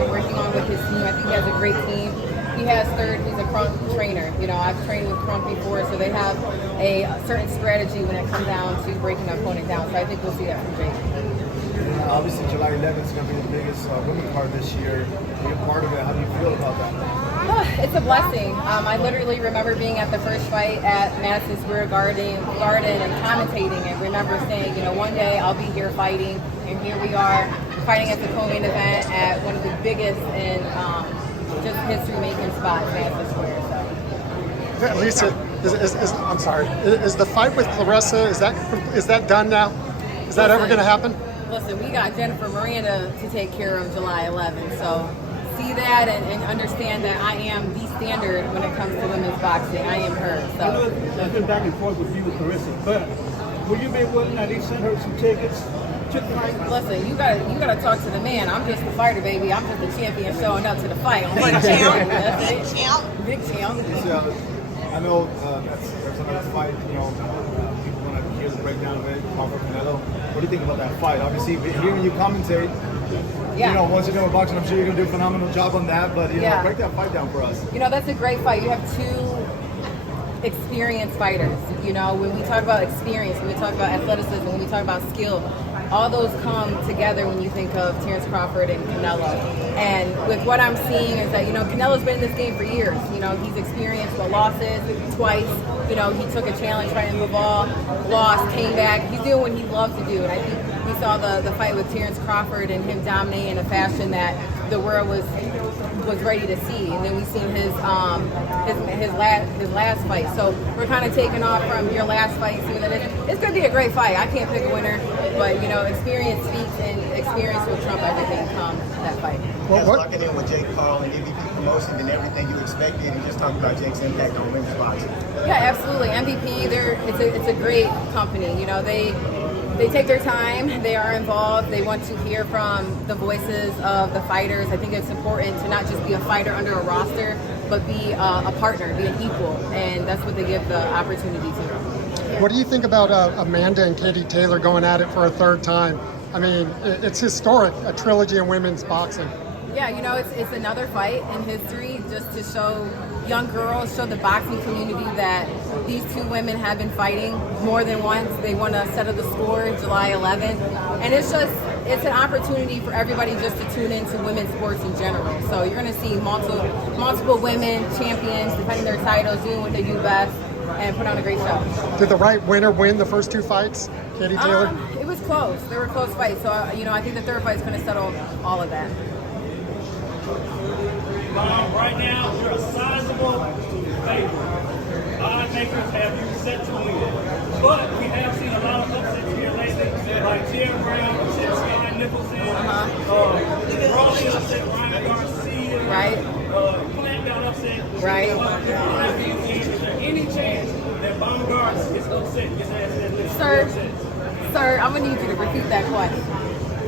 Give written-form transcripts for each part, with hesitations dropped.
been working on with his team. I think he has a great team. He has third, who's a Crump trainer. You know, I've trained with Crump before, so they have a certain strategy when it comes down to breaking an opponent down. So I think we'll see that from Jake. Obviously, July 11th is going to be the biggest women's card this year. Being part of it, how do you feel about that? It's a blessing. I literally remember being at the first fight at Madison Square Garden and commentating and remember saying, you know, one day I'll be here fighting, and here we are fighting at the co-main event at one of the biggest in just history-making spots, Madison Square. So. Alycia, I'm sorry. Is the fight with Clarissa, is that done now? Is that ever going to happen? Listen, we got Jennifer Miranda to take care of July 11th, so see that and understand that I am the standard when it comes to women's boxing. I am her. So. I know it's been back and forth with you with Clarissa, but will you be willing to at least send her some tickets to the fight? Listen, you gotta talk to the man. I'm just the fighter, baby. I'm just the champion showing up to the fight. Big champ. That's it. Big champ. I know there's another fight, you know, people want to hear the breakdown of it, talk about Canelo. What do you think about that fight? Obviously, hearing you commentate, you know, once you're doing boxing, I'm sure you're going to do a phenomenal job on that, but, you know, break that fight down for us. You know, that's a great fight. You have two experienced fighters. You know, when we talk about experience, when we talk about athleticism, when we talk about skill, all those come together when you think of Terrence Crawford and Canelo. And with what I'm seeing is that, you know, Canelo's been in this game for years. You know, he's experienced the losses twice. You know, he took a challenge fighting Bivol, lost, came back. He's doing what he loves to do. And I think we saw the fight with Terrence Crawford and him dominating in a fashion that the world was ready to see. And then we seen his last fight. So we're kind of taking off from your last fight, seeing that it's going to be a great fight. I can't pick a winner, but you know, experience speaks, and experience will trump everything come that fight. Well, locking in with Jake Paul and MVP promotion and everything you expected, and just talk about Jake's impact on women's boxing. Yeah, absolutely. MVP, it's a great company. You know, they take their time, they are involved, they want to hear from the voices of the fighters. I think it's important to not just be a fighter under a roster, but be a partner, be an equal, and that's what they give the opportunity to. What do you think about Amanda and Katie Taylor going at it for a third time? I mean, it's historic, a trilogy in women's boxing. Yeah, you know, it's another fight in history just to show young girls, show the boxing community that these two women have been fighting more than once. They won a set of the score July 11th. And it's an opportunity for everybody just to tune into women's sports in general. So you're going to see multiple women champions defending their titles, doing what they do best, and put on a great show. Did the right winner win the first two fights, Katie Taylor? It was close. They were close fights. So, you know, I think the third fight is going to settle all of that. Right now, you're a sizable favorite. Odd makers have you set to win. But we have seen a lot of upsets here lately, like Jerry Brown, Sky Nicholson, Raleigh upset Ryan Garcia, right? Plant got upset. Right. Is there any chance that Baumgardner is upset his ass? Sir, I'm going to need you to repeat that question.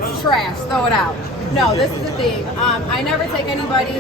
It's trash. Throw it out. No, this is the thing. I never take anybody